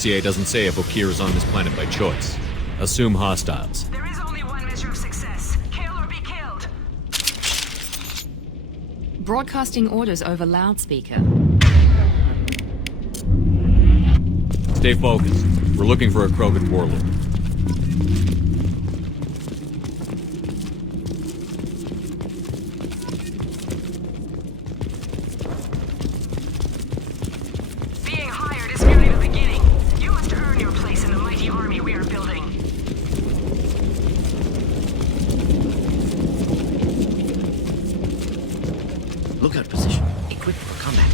dossier doesn't say if Okir is on this planet by choice. Assume hostiles. There is only one measure of success. Kill or be killed. Broadcasting orders over loudspeaker. Stay focused. We're looking for a Krogan warlord. Being hired is merely the beginning. You must earn your place in the mighty army we are building. Lookout position. Equipped for combat.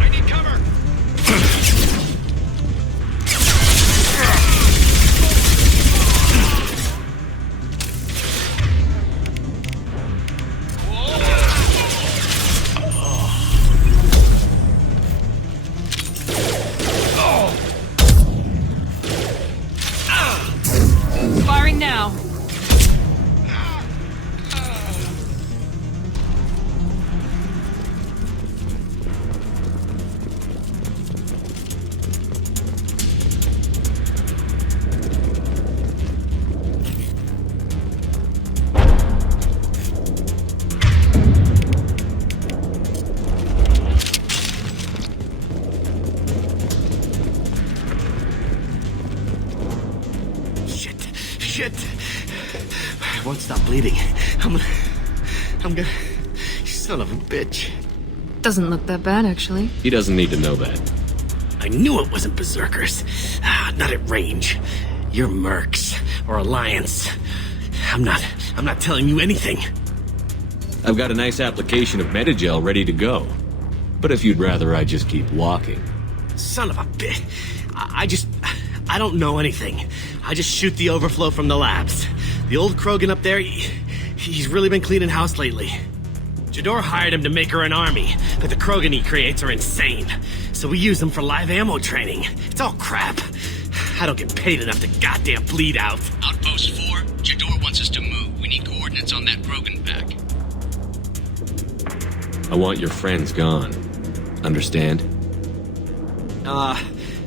I need cover! Firing now. Shit! I won't stop bleeding. I'm gonna... You son of a bitch. Doesn't look that bad, actually. He doesn't need to know that. I knew it wasn't berserkers. Not at range. You're mercs. Or Alliance. I'm not telling you anything. I've got a nice application of Metagel ready to go. But if you'd rather I just keep walking. Son of a bitch. I don't know anything. I just shoot the overflow from the labs. The old Krogan up there, he's really been cleaning house lately. Jador hired him to make her an army, but the Krogan he creates are insane. So we use them for live ammo training. It's all crap. I don't get paid enough to goddamn bleed out. Outpost 4, Jador wants us to move. We need coordinates on that Krogan pack. I want your friends gone. Understand?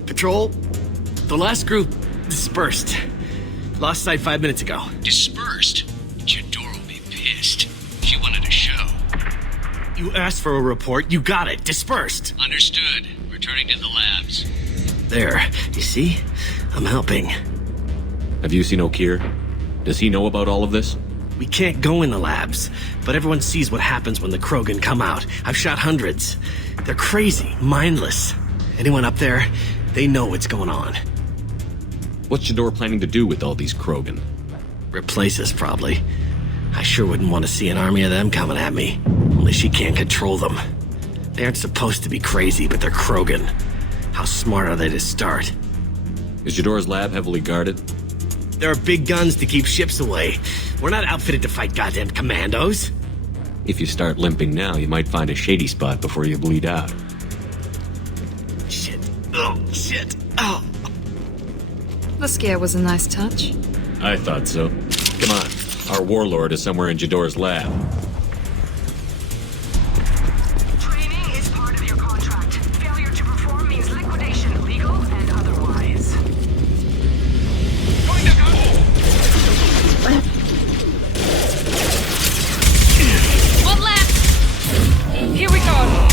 Patrol? The last group dispersed. Lost sight 5 minutes ago. Dispersed? Jador will be pissed. She wanted a show. You asked for a report, you got it. Dispersed. Understood. Returning to the labs. There. You see? I'm helping. Have you seen Okir? Does he know about all of this? We can't go in the labs, but everyone sees what happens when the Krogan come out. I've shot hundreds. They're crazy, mindless. Anyone up there, they know what's going on. What's Jador planning to do with all these Krogan? Replace us, probably. I sure wouldn't want to see an army of them coming at me. Only she can't control them. They aren't supposed to be crazy, but they're Krogan. How smart are they to start? Is Jador's lab heavily guarded? There are big guns to keep ships away. We're not outfitted to fight goddamn commandos. If you start limping now, you might find a shady spot before you bleed out. Shit. Oh, shit. Oh. The scare was a nice touch. I thought so. Come on. Our warlord is somewhere in Jador's lab. Training is part of your contract. Failure to perform means liquidation, legal and otherwise. Going to go! One left! Here we go!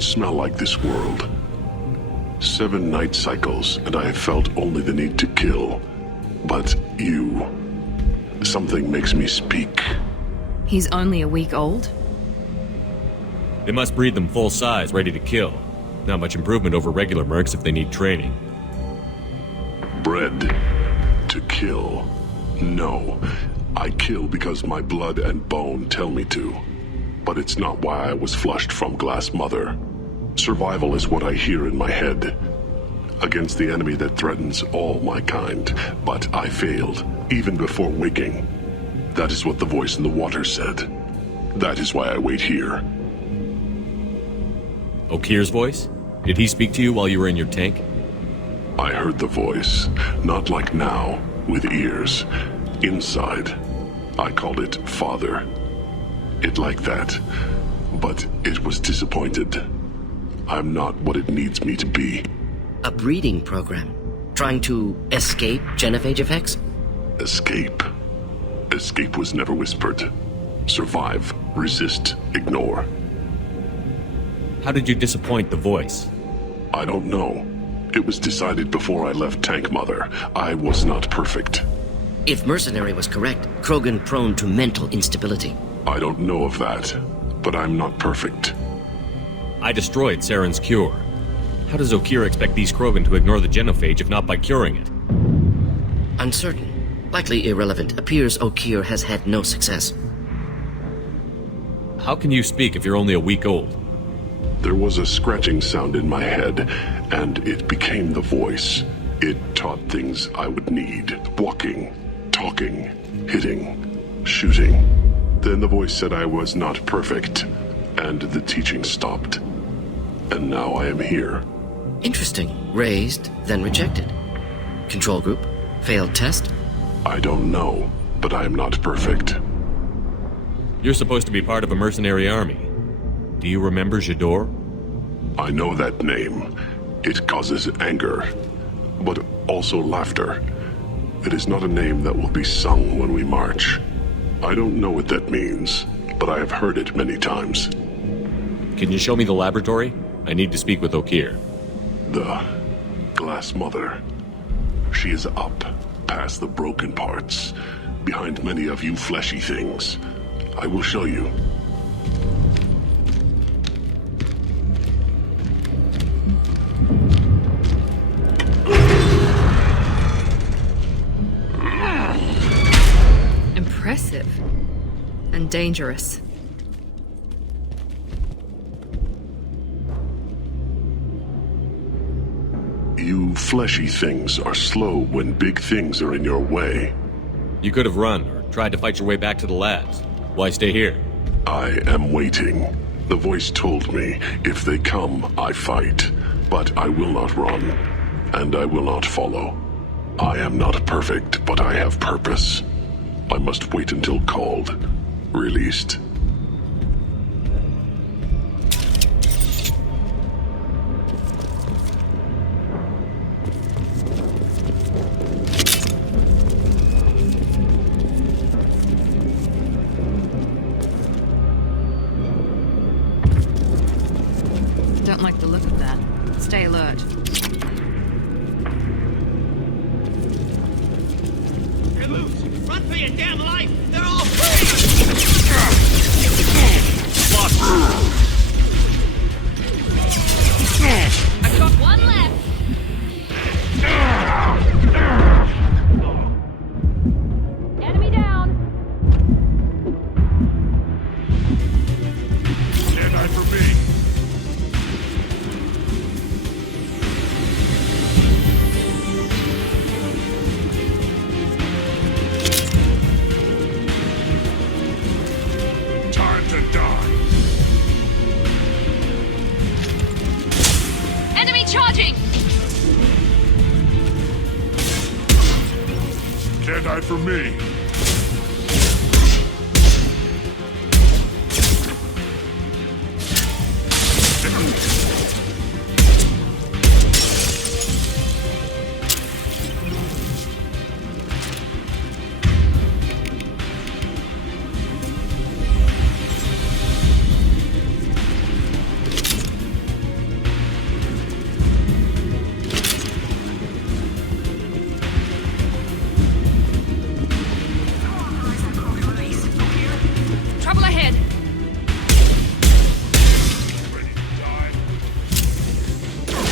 don't smell like this world. 7 night cycles, and I have felt only the need to kill. But you... Something makes me speak. He's only a week old? They must breed them full size, ready to kill. Not much improvement over regular mercs if they need training. Bred to kill. No. I kill because my blood and bone tell me to. But it's not why I was flushed from Glass Mother. Survival is what I hear in my head. Against the enemy that threatens all my kind. But I failed, even before waking. That is what the voice in the water said. That is why I wait here. Okir's voice? Did he speak to you while you were in your tank? I heard the voice, not like now, with ears. Inside. I called it Father. It like that. But it was disappointed. I'm not what it needs me to be. A breeding program? Trying to escape genophage effects? Escape. Escape was never whispered. Survive, resist, ignore. How did you disappoint the voice? I don't know. It was decided before I left Tank Mother. I was not perfect. If Mercenary was correct, Krogan prone to mental instability. I don't know of that, but I'm not perfect. I destroyed Saren's cure. How does Okir expect these Krogan to ignore the genophage if not by curing it? Uncertain. Likely irrelevant. Appears Okir has had no success. How can you speak if you're only a week old? There was a scratching sound in my head, and it became the voice. It taught things I would need. Walking, talking, hitting, shooting. Then the voice said I was not perfect, and the teaching stopped. And now I am here. Interesting. Raised, then rejected. Control group? Failed test? I don't know, but I am not perfect. You're supposed to be part of a mercenary army. Do you remember Jador? I know that name. It causes anger, but also laughter. It is not a name that will be sung when we march. I don't know what that means, but I have heard it many times. Can you show me the laboratory? I need to speak with Okir. The Glass Mother. She is up, past the broken parts, behind many of you fleshy things. I will show you. Impressive. And dangerous. You fleshy things are slow when big things are in your way. You could have run or tried to fight your way back to the labs. Why stay here? I am waiting. The voice told me, if they come, I fight. But I will not run, and I will not follow. I am not perfect, but I have purpose. I must wait until called, released. Don't like the look of that. Stay alert. You're loose! Run for your damn life! They're all free! I've got one left. Enemy down. Stand by for me. Time to die. Enemy charging. Stand by for me.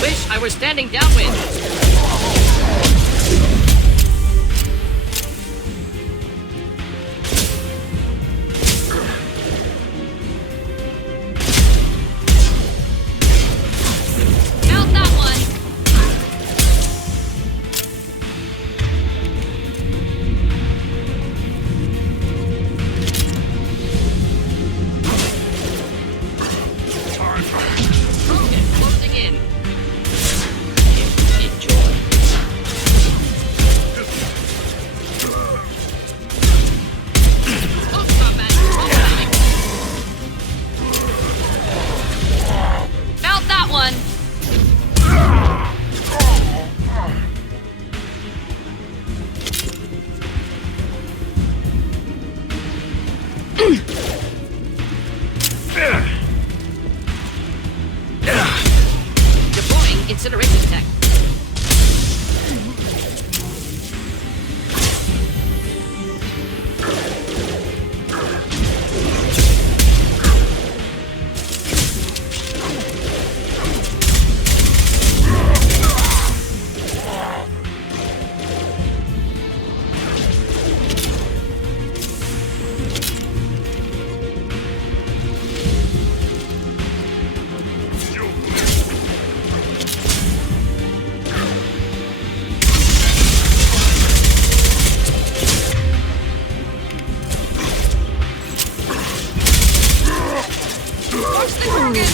Wish I were standing downwind. Count that one. Krogan closing in. Enjoy. Close combat. Rolling. Count that one. Deploying incineration tech. Watch the Krogan.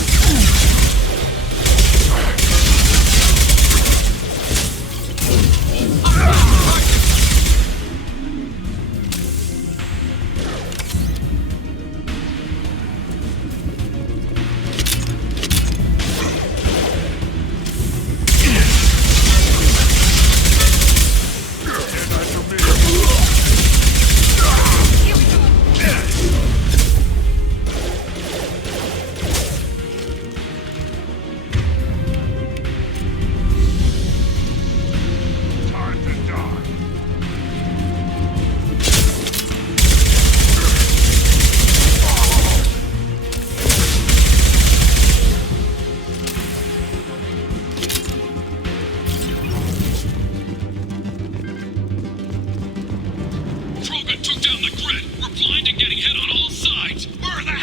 Krogan took down the grid. We're blind and getting hit on all sides. Where are they?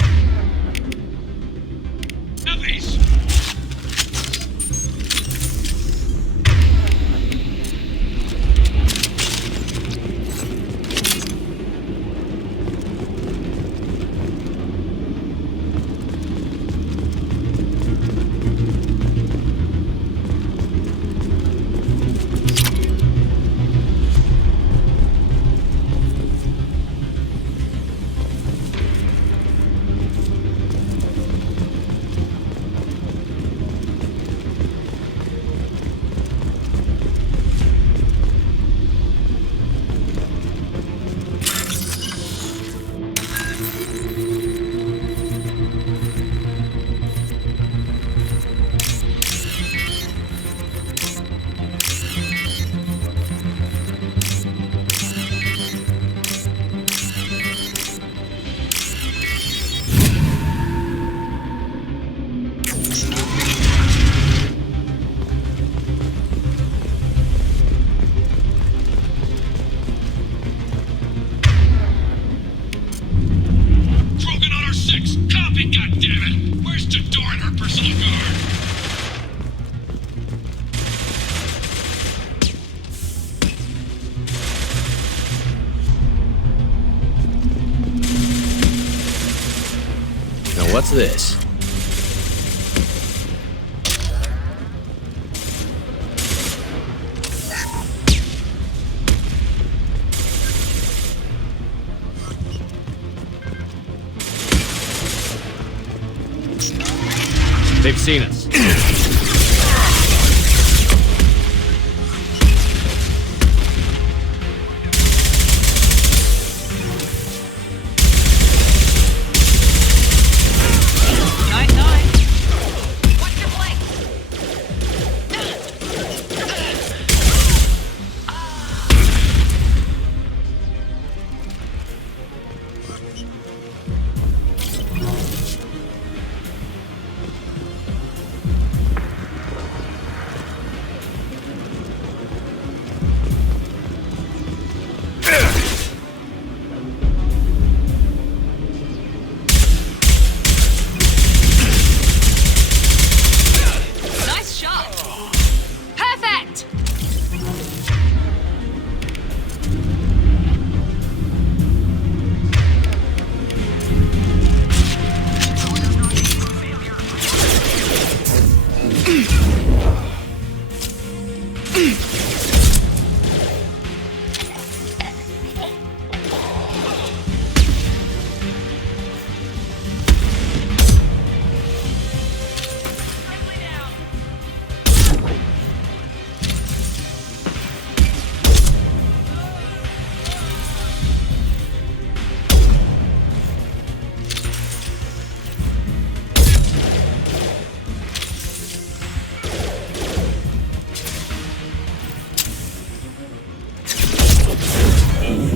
Heavies! Krogan on our 6. Copy, goddammit! Where's Jador and her personal guard? Now what's this? They've seen us. Night, night. Watch your flank.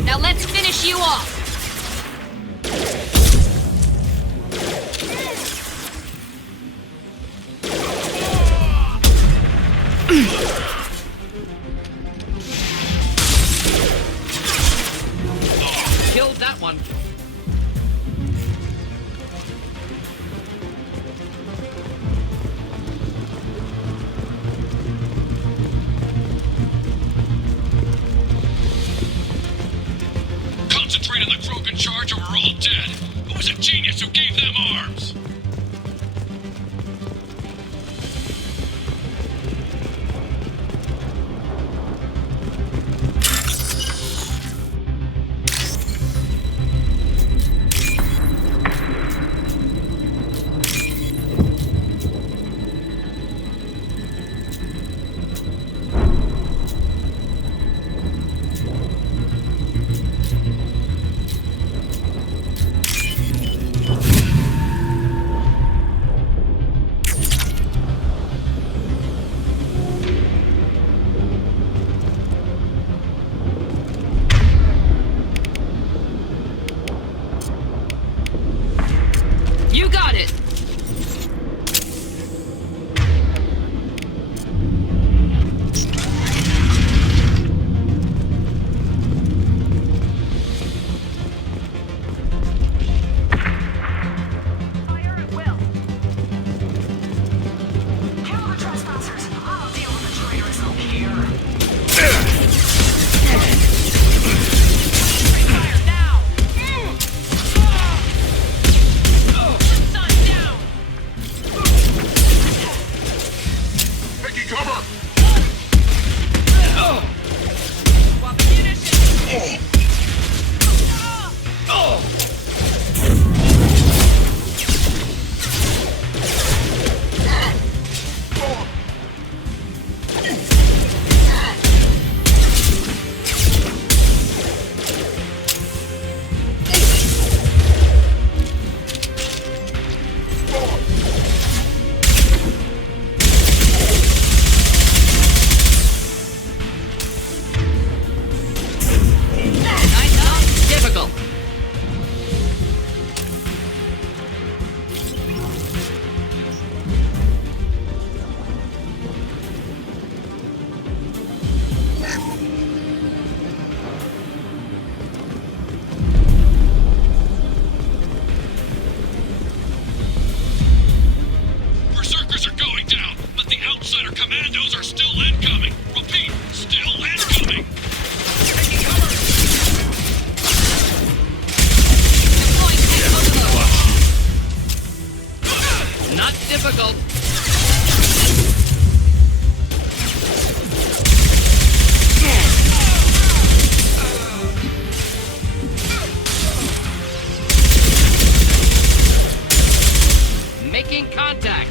Now let's finish you off! Killed that one. Concentrate on the Krogan charge or we're all dead. Who was a genius who gave them arms? You got it! Fire at will. Kill the trespassers. I'll deal with the traitors up here. Fire now! Sun down! Taking cover! Swap munitions! Difficult. Berserkers are going down, but the outsider commandos are still incoming. Repeat, still incoming. Taking cover. Deploying explosive. Not difficult. Making contact.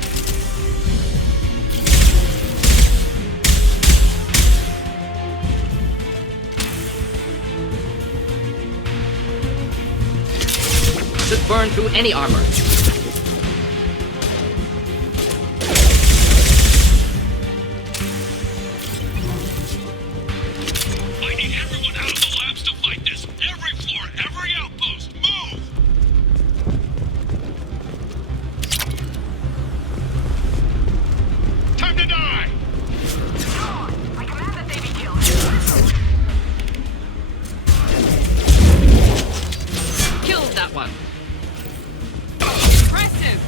Should burn through any armor. I need everyone out of the labs to fight this. Every floor, every outpost, move! Time to die! I command that they be killed. Killed that one. Impressive!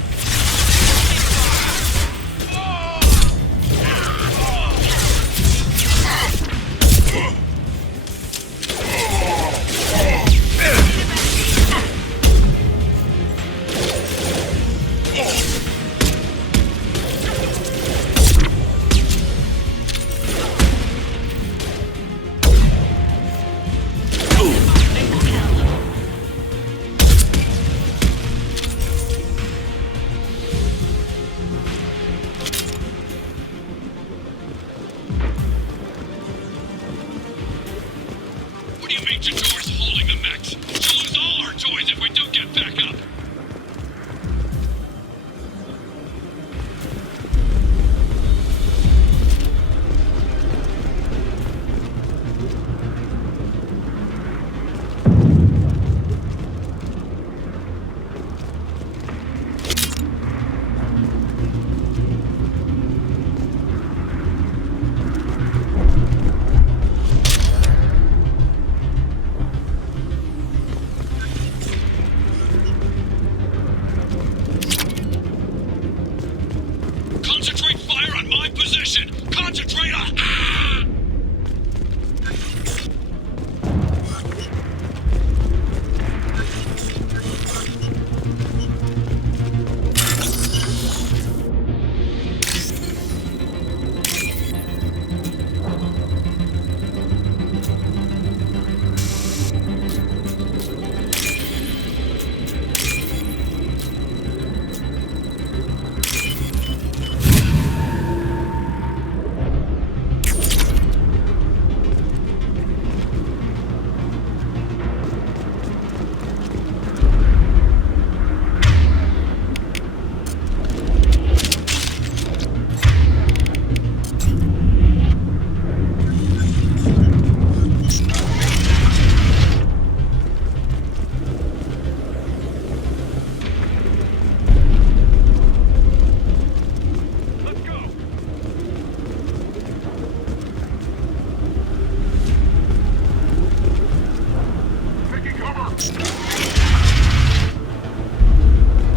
think Jador's holding the mechs. She'll lose all our toys if we don't get back up. Concentrate fire on my position! Concentrate on... Ah!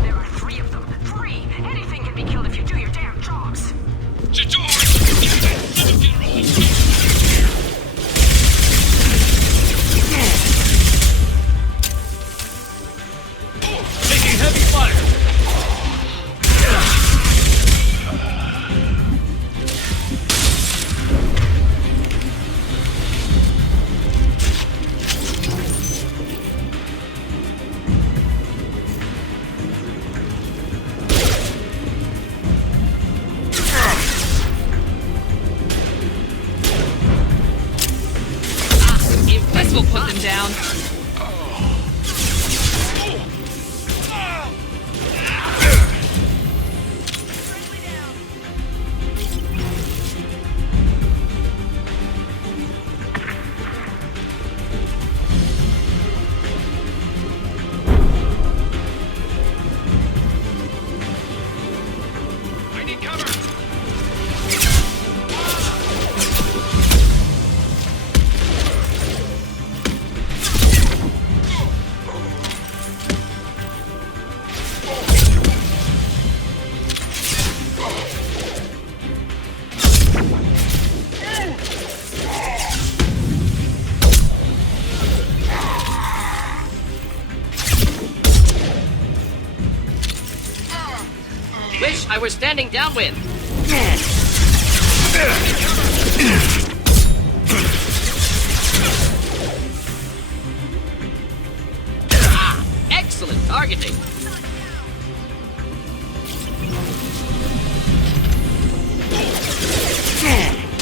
There are 3 of them. 3! Anything can be killed if you do your damn jobs. Jador! Get her all Taking heavy fire! This will put them down. I need cover! Wish I were standing downwind. Excellent targeting.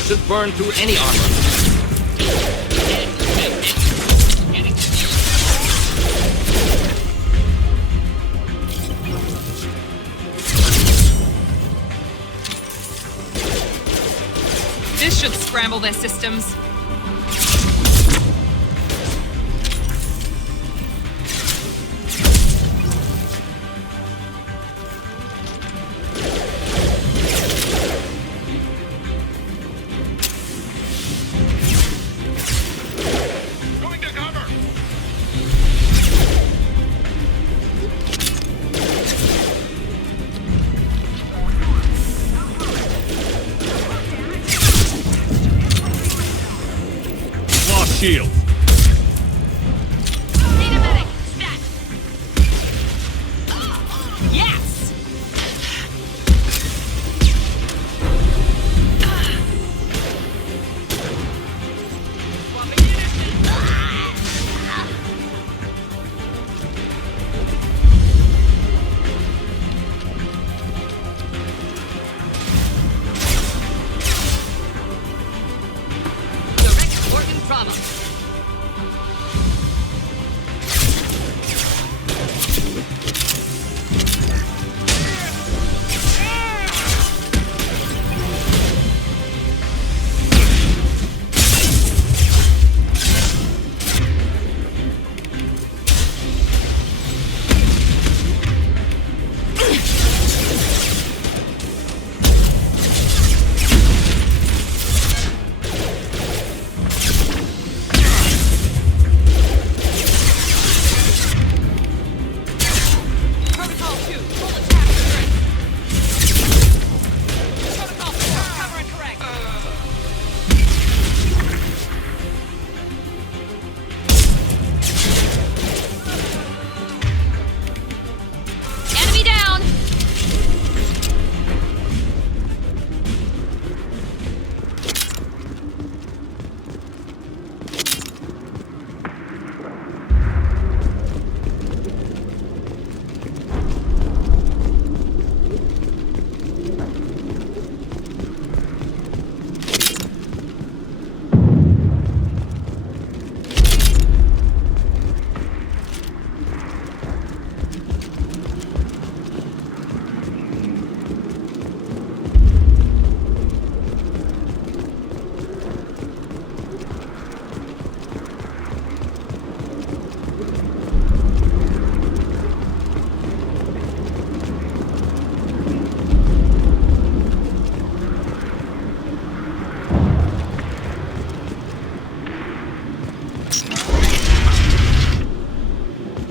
Should burn through any armor. This should scramble their systems. Going to cover! Lost shield. Need a medic! Stat! Yes! Direct organ trauma.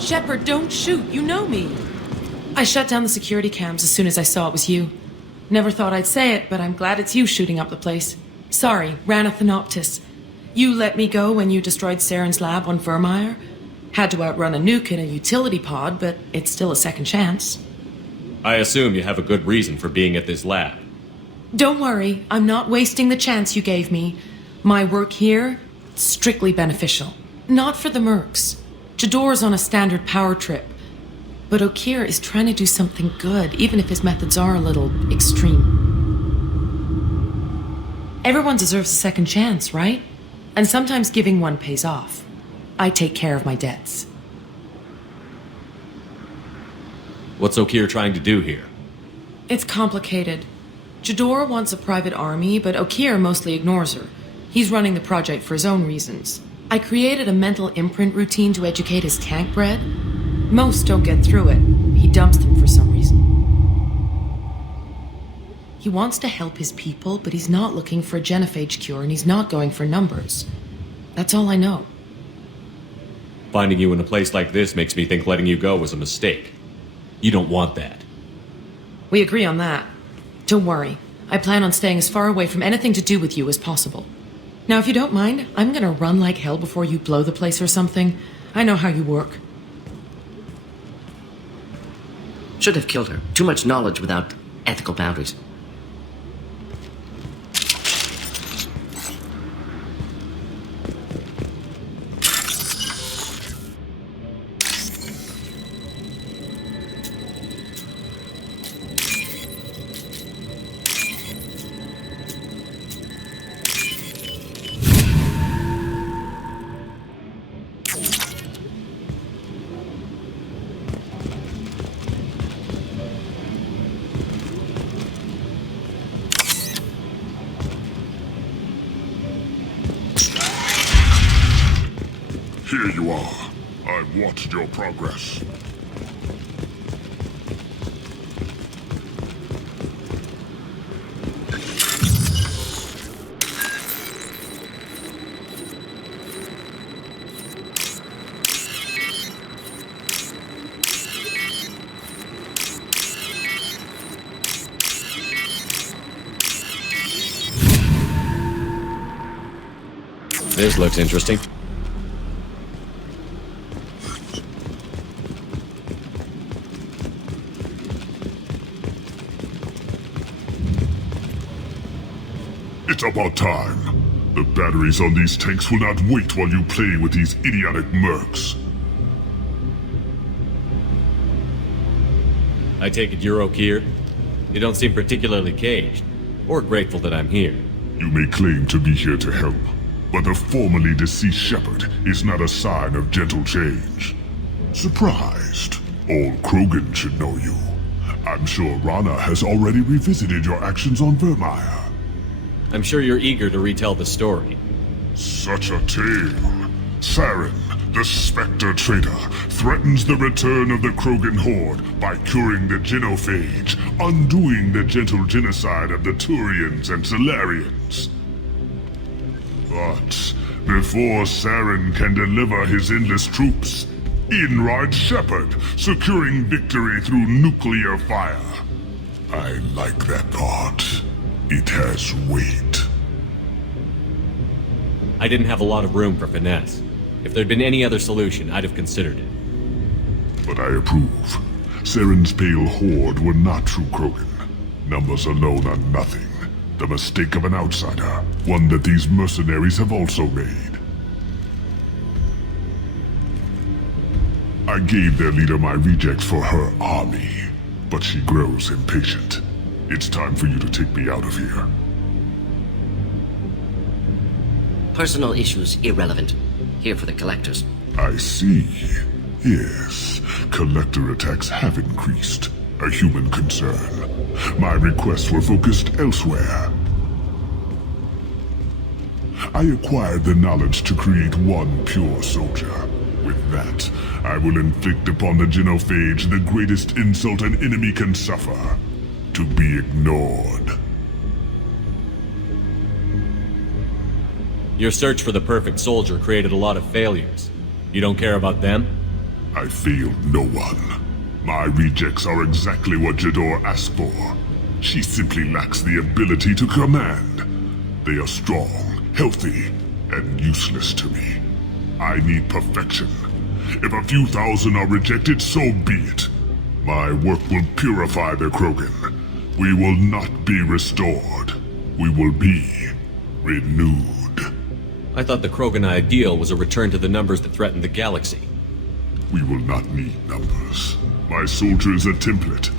Shepard, don't shoot. You know me. I shut down the security cams as soon as I saw it was you. Never thought I'd say it, but I'm glad it's you shooting up the place. Sorry, ran a Thanoptis. You let me go when you destroyed Saren's lab on Vermeer. Had to outrun a nuke in a utility pod, but it's still a second chance. I assume you have a good reason for being at this lab. Don't worry, I'm not wasting the chance you gave me. My work here, strictly beneficial. Not for the mercs. Jador's on a standard power trip. But Okir is trying to do something good, even if his methods are a little extreme. Everyone deserves a second chance, right? And sometimes giving one pays off. I take care of my debts. What's Okir trying to do here? It's complicated. Jador wants a private army, but Okir mostly ignores her. He's running the project for his own reasons. I created a mental imprint routine to educate his tank bred. Most don't get through it. He dumps them for some reason. He wants to help his people, but he's not looking for a genophage cure, and he's not going for numbers. That's all I know. Finding you in a place like this makes me think letting you go was a mistake. You don't want that. We agree on that. Don't worry. I plan on staying as far away from anything to do with you as possible. Now, if you don't mind, I'm gonna run like hell before you blow the place or something. I know how you work. Should have killed her. Too much knowledge without ethical boundaries. Here you are. I've watched your progress. This looks interesting. It's about time. The batteries on these tanks will not wait while you play with these idiotic mercs. I take it you're Okir? You don't seem particularly caged, or grateful that I'm here. You may claim to be here to help, but the formerly deceased Shepard is not a sign of gentle change. Surprised? Old Krogan should know you. I'm sure Rana has already revisited your actions on Vermeer. I'm sure you're eager to retell the story. Such a tale. Saren, the Spectre traitor, threatens the return of the Krogan horde by curing the genophage, undoing the gentle genocide of the Turians and Solarians. But before Saren can deliver his endless troops, in rides Shepard, securing victory through nuclear fire. I like that part. It has weight. I didn't have a lot of room for finesse. If there'd been any other solution, I'd have considered it. But I approve. Saren's pale horde were not true Krogan. Numbers alone are nothing. The mistake of an outsider, one that these mercenaries have also made. I gave their leader my rejects for her army, but she grows impatient. It's time for you to take me out of here. Personal issues irrelevant. Here for the collectors. I see. Yes, collector attacks have increased. A human concern. My requests were focused elsewhere. I acquired the knowledge to create one pure soldier. With that, I will inflict upon the genophage the greatest insult an enemy can suffer. To be ignored. Your search for the perfect soldier created a lot of failures. You don't care about them? I failed no one. My rejects are exactly what Jador asked for. She simply lacks the ability to command. They are strong, healthy, and useless to me. I need perfection. If a few thousand are rejected, so be it. My work will purify the Krogan. We will not be restored. We will be renewed. I thought the Krogan ideal was a return to the numbers that threatened the galaxy. We will not need numbers. My soldier is a template.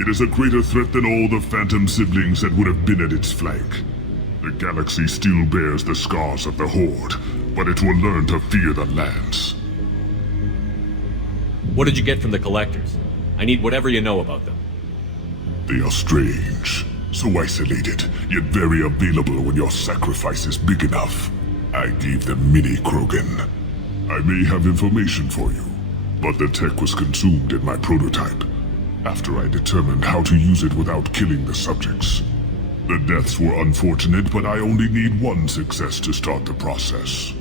It is a greater threat than all the Phantom siblings that would have been at its flank. The galaxy still bears the scars of the Horde, but it will learn to fear the Lance. What did you get from the collectors? I need whatever you know about them. They are strange, so isolated, yet very available when your sacrifice is big enough. I gave them mini Krogan. I may have information for you, but the tech was consumed in my prototype, after I determined how to use it without killing the subjects. The deaths were unfortunate, but I only need one success to start the process.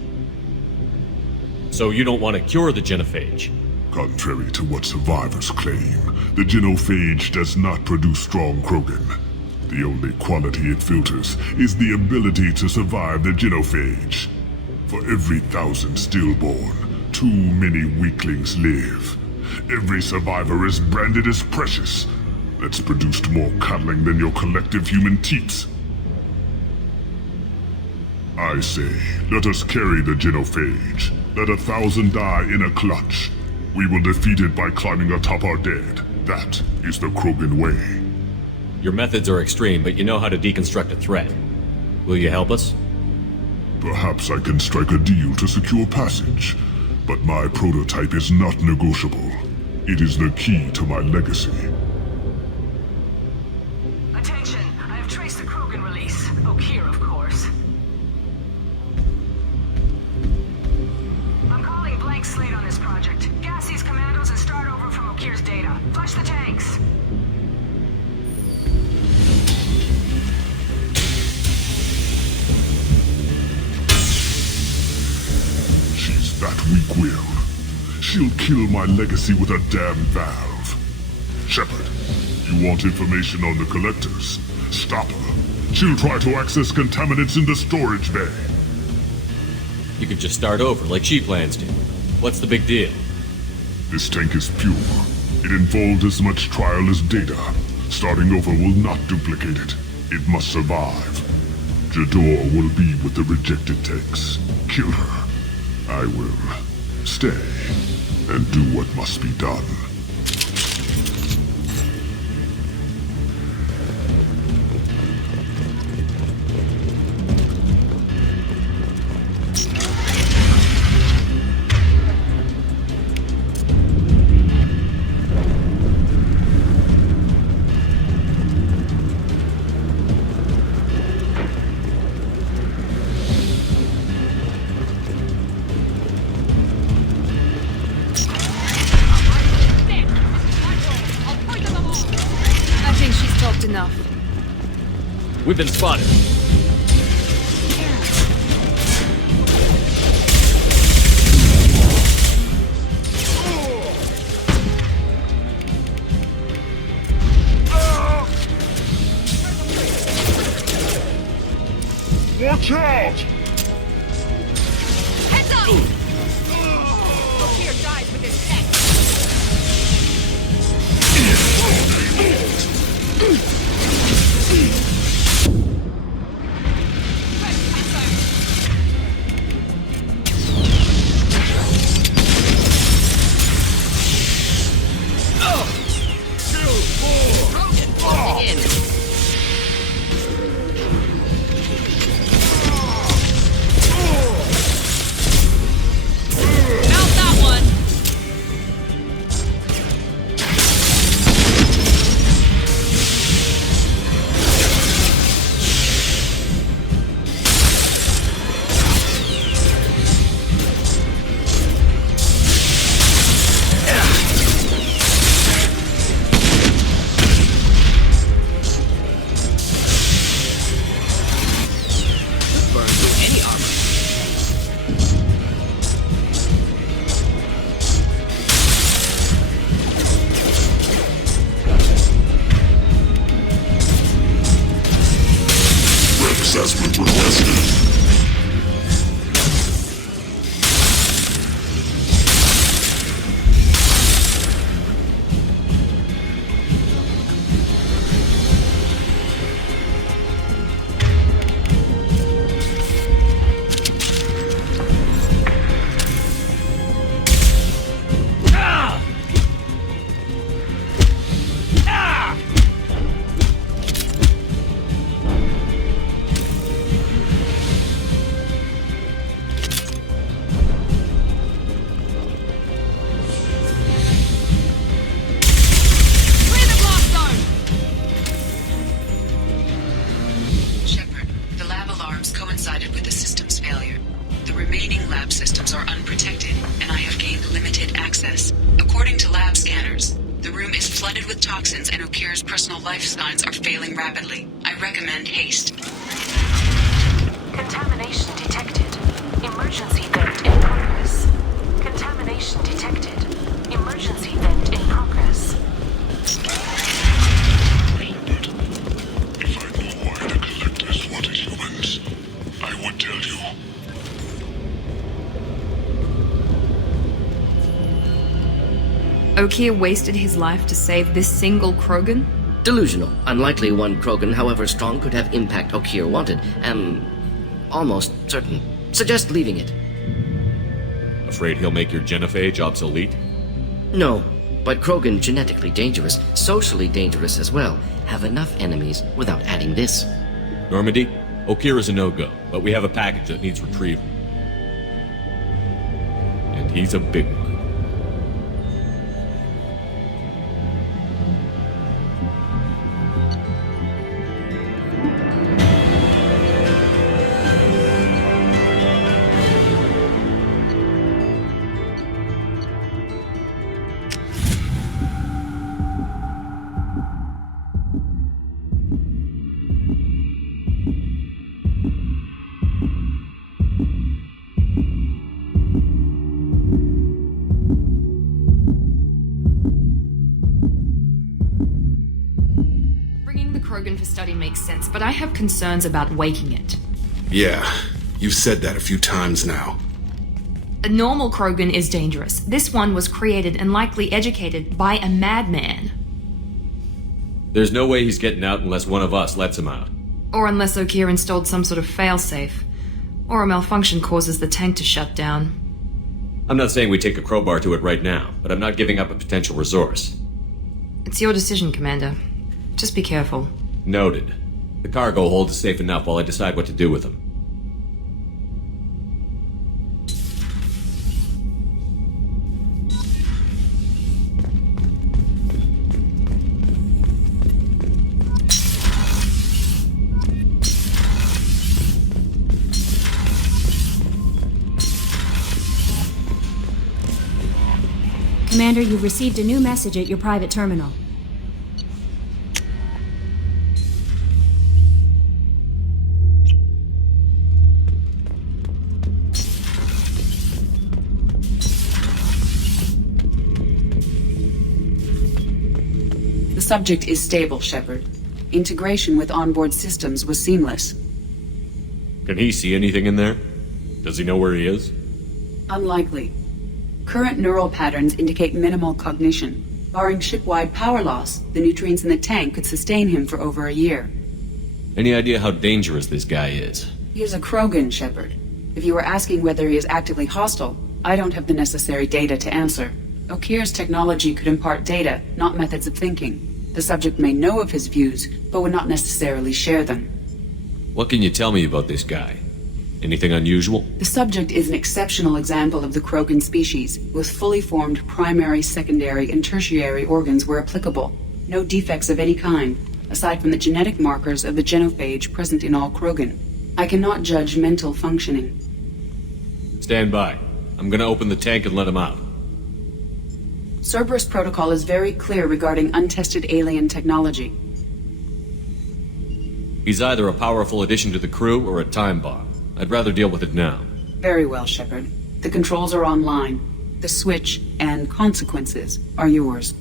So you don't want to cure the genophage? Contrary to what survivors claim, the genophage does not produce strong Krogan. The only quality it filters is the ability to survive the genophage. For every 1,000 stillborn, too many weaklings live. Every survivor is branded as precious. That's produced more cuddling than your collective human teats. I say, let us carry the genophage. Let 1,000 die in a clutch. We will defeat it by climbing atop our dead. That is the Krogan way. Your methods are extreme, but you know how to deconstruct a threat. Will you help us? Perhaps I can strike a deal to secure passage, but my prototype is not negotiable. It is the key to my legacy. Attention, I have traced the Krogan release. Okeer, of course. I'm calling blank slate on this project. Gas these commandos and start over from Okeer's data. Flush the tanks. She's that weak-willed. She'll kill my legacy with a damn valve. Shepard, you want information on the collectors? Stop her. She'll try to access contaminants in the storage bay. You could just start over, like she plans to. What's the big deal? This tank is pure. It involved as much trial as data. Starting over will not duplicate it. It must survive. Jador will be with the rejected tanks. Kill her. I will stay and do what must be done. Enough. We've been spotted. Watch out! Heads up! Okeer dies with his tech. Assessment requested. Okeer wasted his life to save this single Krogan? Delusional. Unlikely one Krogan, however strong, could have impact Okeer wanted. Am almost certain. Suggest leaving it. Afraid he'll make your genophage obsolete? No, but Krogan, genetically dangerous, socially dangerous as well, have enough enemies without adding this. Normandy, Okeer is a no-go, but we have a package that needs retrieval. And he's a big one. For study makes sense, but I have concerns about waking it. Yeah, you've said that a few times now. A normal Krogan is dangerous. This one was created and likely educated by a madman. There's no way he's getting out unless one of us lets him out. Or unless Okeer installed some sort of failsafe. Or a malfunction causes the tank to shut down. I'm not saying we take a crowbar to it right now, but I'm not giving up a potential resource. It's your decision, Commander. Just be careful. Noted. The cargo hold is safe enough while I decide what to do with them. Commander, you've received a new message at your private terminal. The subject is stable, Shepard. Integration with onboard systems was seamless. Can he see anything in there? Does he know where he is? Unlikely. Current neural patterns indicate minimal cognition. Barring ship-wide power loss, the nutrients in the tank could sustain him for over a year. Any idea how dangerous this guy is? He is a Krogan, Shepard. If you were asking whether he is actively hostile, I don't have the necessary data to answer. Okeer's technology could impart data, not methods of thinking. The subject may know of his views, but would not necessarily share them. What can you tell me about this guy? Anything unusual? The subject is an exceptional example of the Krogan species, with fully formed primary, secondary, and tertiary organs where applicable. No defects of any kind, aside from the genetic markers of the genophage present in all Krogan. I cannot judge mental functioning. Stand by. I'm gonna open the tank and let him out. Cerberus protocol is very clear regarding untested alien technology. He's either a powerful addition to the crew or a time bomb. I'd rather deal with it now. Very well, Shepard. The controls are online. The switch and consequences are yours.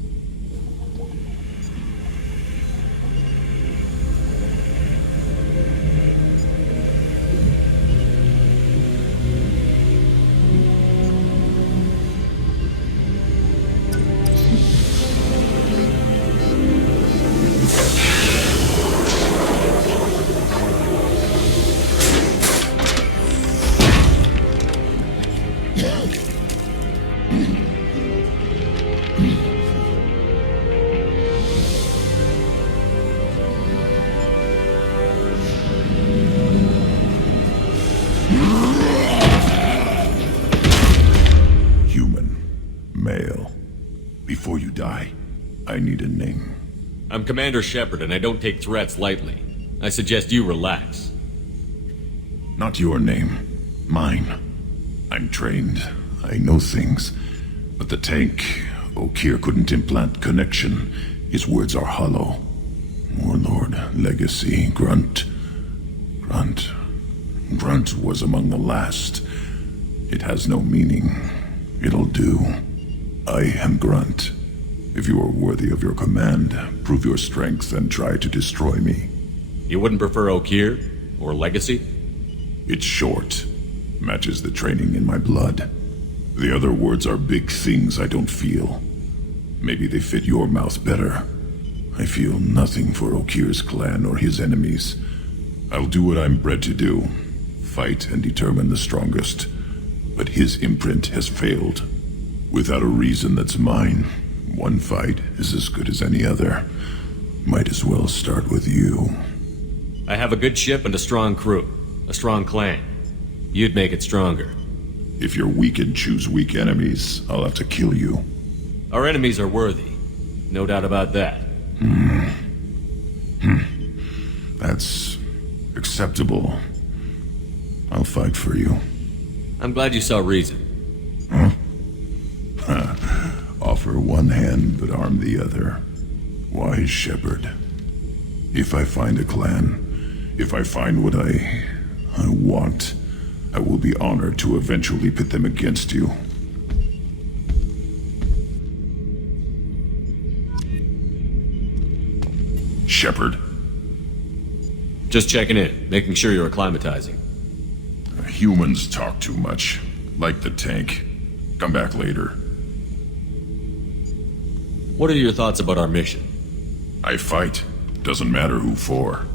I'm Commander Shepard, and I don't take threats lightly. I suggest you relax. Not your name. Mine. I'm trained. I know things. But the tank, Okeer couldn't implant connection. His words are hollow. Warlord, legacy, Grunt. Grunt was among the last. It has no meaning. It'll do. I am Grunt. If you are worthy of your command, prove your strength and try to destroy me. You wouldn't prefer Okeer? Or legacy? It's short. Matches the training in my blood. The other words are big things I don't feel. Maybe they fit your mouth better. I feel nothing for Okeer's clan or his enemies. I'll do what I'm bred to do. Fight and determine the strongest. But his imprint has failed. Without a reason that's mine, one fight is as good as any other. Might as well start with you. I have a good ship and a strong crew. A strong clan. You'd make it stronger. If you're weak and choose weak enemies, I'll have to kill you. Our enemies are worthy. No doubt about that. That's acceptable. I'll fight for you. I'm glad you saw reason. Huh? Offer one hand, but arm the other. Wise Shepard. If I find a clan, if I find what I want, I will be honored to eventually pit them against you. Shepard. Just checking in, making sure you're acclimatizing. Humans talk too much. Like the tank. Come back later. What are your thoughts about our mission? I fight. Doesn't matter who for.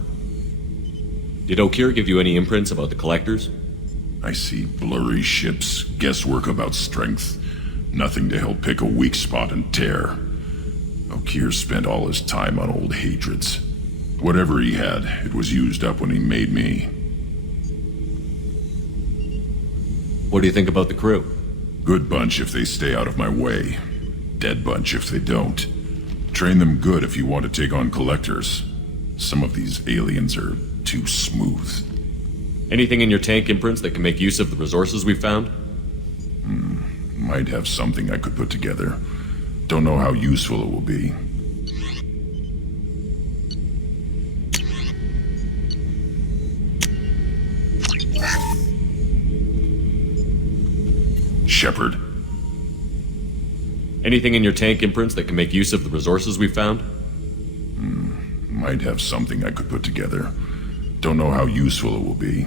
Did Okeer give you any imprints about the collectors? I see blurry ships, guesswork about strength. Nothing to help pick a weak spot and tear. Okeer spent all his time on old hatreds. Whatever he had, it was used up when he made me. What do you think about the crew? Good bunch if they stay out of my way. Dead bunch if they don't. Train them good if you want to take on collectors. Some of these aliens are too smooth. Anything in your tank imprints that can make use of the resources we've found? Might have something I could put together. Don't know how useful it will be. Shepard. Anything in your tank imprints that can make use of the resources we've found? Might have something I could put together. Don't know how useful it will be.